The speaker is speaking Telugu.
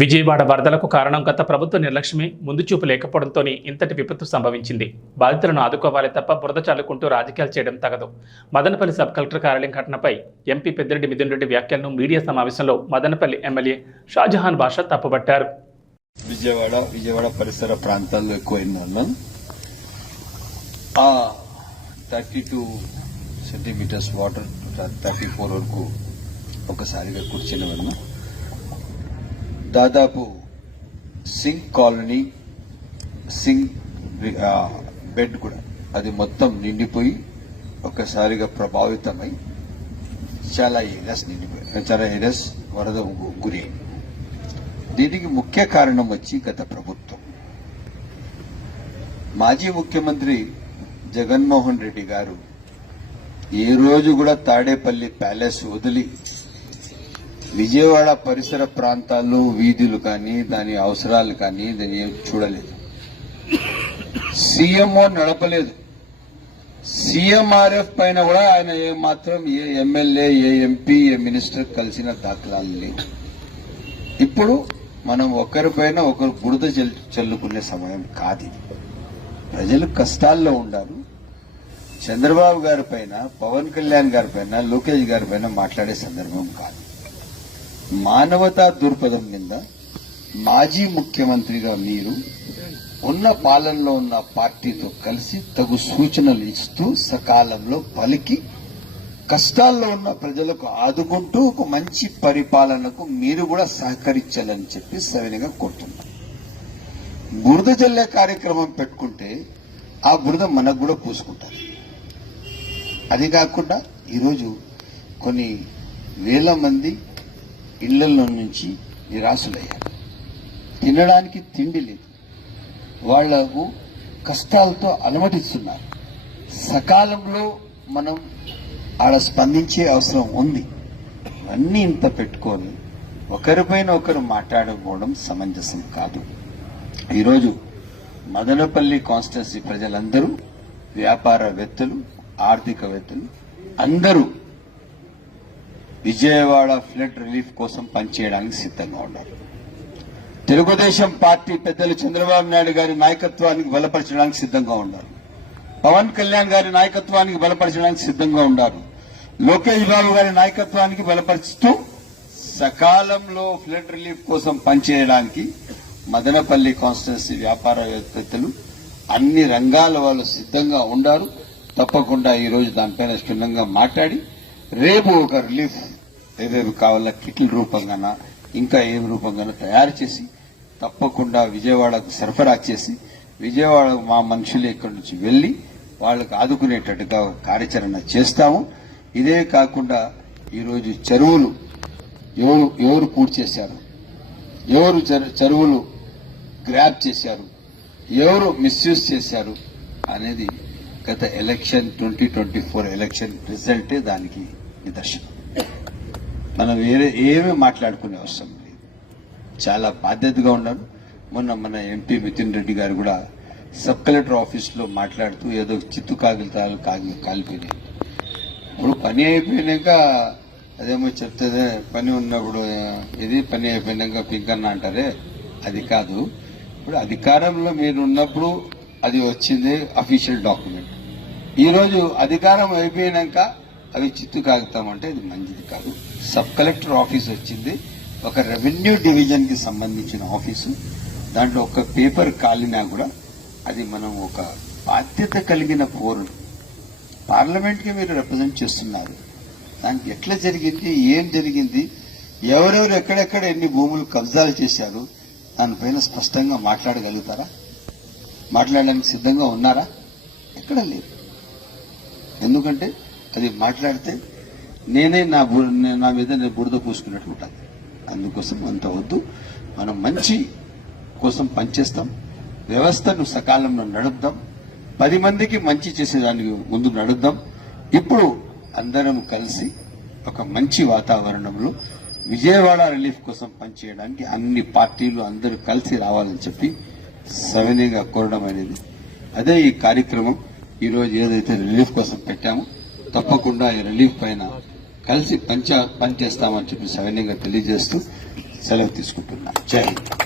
విజయవాడ వరదలకు కారణం గత ప్రభుత్వ నిర్లక్ష్యమే, ముందు చూపు లేకపోవడంతోనే ఇంతటి విపత్తు సంభవించింది. బాధితులను ఆదుకోవాలి తప్ప బురద చల్లుకుంటూ రాజకీయాలు చేయడం తగదు. మదనపల్లి సబ్ కలెక్టర్ కార్యాలయం ఘటనపై ఎంపీ పెద్దిరెడ్డి మిథున్ రెడ్డి వ్యాఖ్యలను మీడియా సమావేశంలో మదనపల్లి ఎమ్మెల్యే షాజహాన్ బాషా తప్పుపట్టారు. విజయవాడ పరిసర ప్రాంతాల్లో ఎక్కువైందన్న 32 సెంటీమీటర్స్ వాటర్ 34 వరకు ఒకసారిగా కూర్చున్నవన్న. దాదాపు సింగ్ కాలనీ సింగ్ బెడ్ కూడా అది మొత్తం నిండిపోయి ఒకసారిగా ప్రభావితమై చాలా ఏరియాస్ వరద గురి. దీనికి ముఖ్య కారణం వచ్చి గత ప్రభుత్వం, మాజీ ముఖ్యమంత్రి జగన్మోహన్ రెడ్డి గారు ఏ రోజు కూడా తాడేపల్లి ప్యాలెస్ వదిలి విజయవాడ పరిసర ప్రాంతాల్లో వీధులు కానీ దాని అవసరాలు కానీ దాన్ని ఏం చూడలేదు. సీఎంఓ నడపలేదు. సీఎంఆర్ఎఫ్ పైన కూడా ఆయన మాత్రం ఏ ఎమ్మెల్యే, ఏ ఎంపీ, ఏ మినిస్టర్ కలిసిన దాఖలాలు లేవు. ఇప్పుడు మనం ఒకరిపైన ఒకరు బురద చల్లుకునే సమయం కాదు. ప్రజలు కష్టాల్లో ఉండారు. చంద్రబాబు గారి పైన, పవన్ కళ్యాణ్ గారి పైన, లోకేష్ గారి పైన మాట్లాడే సందర్భం కాదు. మానవతా దృక్పథం కింద మాజీ ముఖ్యమంత్రిగా మీరు ఉన్న పాలనలో ఉన్న పార్టీతో కలిసి తగు సూచనలు ఇస్తూ సకాలంలో పలికి కష్టాల్లో ఉన్న ప్రజలకు ఆదుకుంటూ ఒక మంచి పరిపాలనకు మీరు కూడా సహకరించాలని చెప్పి సవినయంగా కోరుతున్నాం. బురద జల్లే కార్యక్రమం పెట్టుకుంటే ఆ బురద మనకు కూడా పూసుకుంటారు. అది కాకుండా ఈరోజు కొన్ని వేల మంది ఇళ్లలో నుంచి నిరాశలయ్యారు. తినడానికి తిండి లేదు. వాళ్లకు కష్టాలతో అలమటిస్తున్నారు. సకాలంలో మనం ఆడ స్పందించే అవసరం ఉంది. అన్నీ ఇంత పెట్టుకొని ఒకరిపైన ఒకరు మాట్లాడుకోవడం సమంజసం కాదు. ఈరోజు మదనపల్లి కాన్స్టిట్యున్సీ ప్రజలందరూ, వ్యాపారవేత్తలు, ఆర్థికవేత్తలు అందరూ విజయవాడ ఫ్లడ్ రిలీఫ్ కోసం పనిచేయడానికి సిద్ధంగా ఉన్నారు. తెలుగుదేశం పార్టీ పెద్దలు చంద్రబాబు నాయుడు గారి నాయకత్వానికి బలపరచడానికి సిద్ధంగా ఉన్నారు. పవన్ కళ్యాణ్ గారి నాయకత్వానికి బలపరచడానికి సిద్ధంగా ఉన్నారు. లోకేష్ బాబు గారి నాయకత్వానికి బలపరుస్తూ సకాలంలో ఫ్లడ్ రిలీఫ్ కోసం పనిచేయడానికి మదనపల్లి కాన్స్టిట్యున్సీ వ్యాపారవేత్తలు అన్ని రంగాల వాళ్ళు సిద్ధంగా ఉన్నారు. తప్పకుండా ఈరోజు దానిపైన క్షుణ్ణంగా మాట్లాడి రేపు ఒక రిలీఫ్ ఏవేవి కావాలా కిట్ల రూపంగానా ఇంకా ఏం రూపంగానో తయారు చేసి తప్పకుండా విజయవాడకు సరఫరా చేసి విజయవాడ మా మనుషులు ఇక్కడి నుంచి వెళ్లి వాళ్ళకు ఆదుకునేటట్టుగా కార్యాచరణ చేస్తాము. ఇదే కాకుండా ఈరోజు చెరువులు ఎవరు పూర్తి చేశారు, ఎవరు చెరువులు గ్రాప్ చేశారు, ఎవరు మిస్యూజ్ చేశారు అనేది గత ఎలక్షన్ 2024 ఎలక్షన్ రిజల్టే దానికి నిదర్శనం. మనం ఏమీ మాట్లాడుకునే అవసరం లేదు. చాలా బాధ్యతగా ఉన్నారు. మన ఎంపీ మిథున్ రెడ్డి గారు కూడా సబ్ కలెక్టర్ ఆఫీస్లో మాట్లాడుతూ ఏదో చిత్తు కాగితాలు కాలిపోయినాయి. ఇప్పుడు పని అయిపోయినాక అదేమో చెప్తే పని ఉన్నప్పుడు ఇది పని అయిపోయినాక పింకన్న అంటారే, అది కాదు. ఇప్పుడు అధికారంలో మీరు ఉన్నప్పుడు అది వచ్చింది అఫీషియల్ డాక్యుమెంట్. ఈరోజు అధికారం అయిపోయినాక అవి చిత్తు కాగుతాం అంటే అది మంచిది కాదు. సబ్ కలెక్టర్ ఆఫీస్ వచ్చింది ఒక రెవెన్యూ డివిజన్ కి సంబంధించిన ఆఫీసు. దాంట్లో ఒక పేపర్ కాలినా కూడా అది మనం ఒక బాధ్యత కలిగిన పౌరులు, పార్లమెంట్ కి మీరు రిప్రజెంట్ చేస్తున్నారు. దానికి ఎట్లా జరిగింది, ఏం జరిగింది, ఎవరెవరు ఎక్కడెక్కడ ఎన్ని భూములు కబ్జాలు చేశారు దానిపైన స్పష్టంగా మాట్లాడగలుగుతారా? మాట్లాడడానికి సిద్ధంగా ఉన్నారా? ఎక్కడ లేదు. ఎందుకంటే అది మాట్లాడితే నేనే నా మీద నేను బురద పూసుకున్నట్టు ఉంటుంది. అందుకోసం అంత వద్దు. మనం మంచి కోసం పనిచేస్తాం. వ్యవస్థను సకాలంలో నడుపుదాం. 10 మందికి మంచి చేసేదానికి ముందు నడుద్దాం. ఇప్పుడు అందరం కలిసి ఒక మంచి వాతావరణంలో విజయవాడ రిలీఫ్ కోసం పనిచేయడానికి అన్ని పార్టీలు అందరూ కలిసి రావాలని చెప్పి సవినయంగా కోరడం అనేది. అదే ఈ కార్యక్రమం. ఈరోజు ఏదైతే రిలీఫ్ కోసం పెట్టామో తప్పకుండా ఈ రిలీఫ్ పైన కలిసి పనిచేస్తామని చెప్పి సవినయంగా తెలియజేస్తూ సెలవు తీసుకుంటున్నా. జై హింద్.